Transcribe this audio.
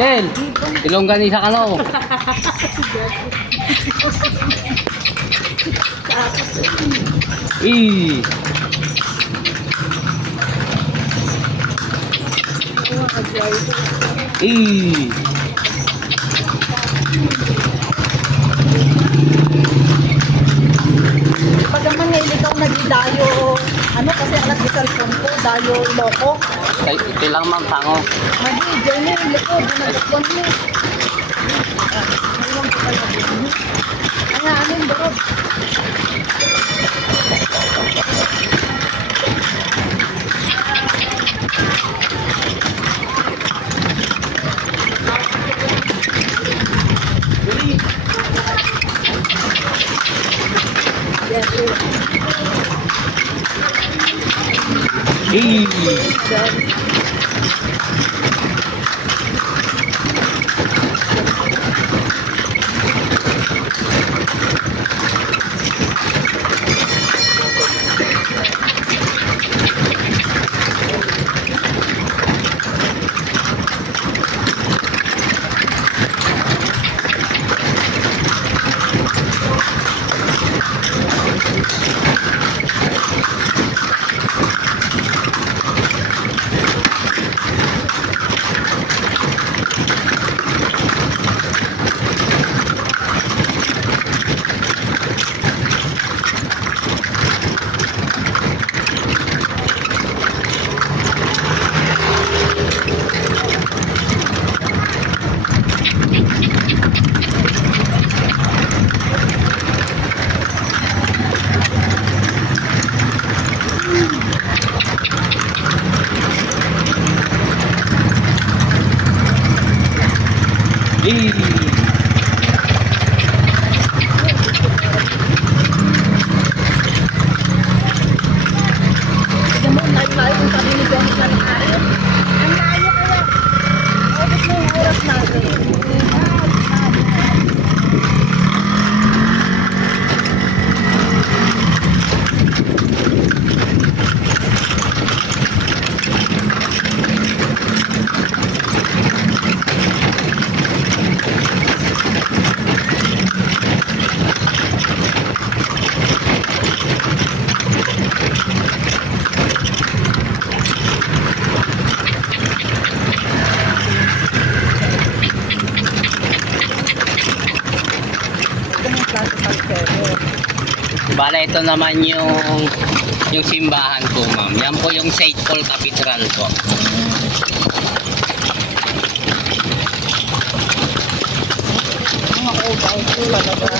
Kel, ilongganisa ka no. Eh. Eh. Pag naman ngayon ikaw nag-dayo, ano kasi anak sa cellphone ko, dayo loko. Ito lang ma'am, tango. Magi, dyan mo, likod, nagkakwan mo. Ano, anin, bro? Yes, sir. Eh. Tignan mo, layo-layo kung sabi ni Johnny na nangyari. Ang layo kaya. Oras mo yung oras natin. Tignan mo yung plato pag-sero. Bala, ito naman yung simbahan ko, ma'am. Yan po yung St. Paul Cathedral po. Mga old-out talaga.